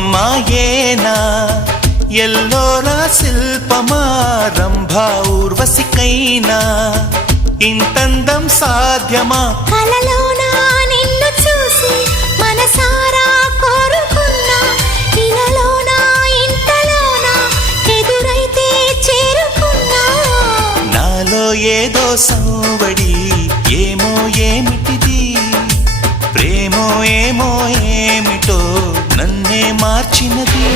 అమ్మాయేనా ఎల్లోరా శిల్పమా రంభా ఊర్వశికైనా ఇంతందం సాధ్యమా కలలోనా నిన్ను చూసి మనసారా కోరుకున్నా ఇలలోనా ఇంతలోనా ఎదురైతే చేరుకున్నా నాలో ఏదో సౌవడి ఏమో ఏమిటిది ప్రేమో ఏమో ఏమిటో నన్నే మార్చినది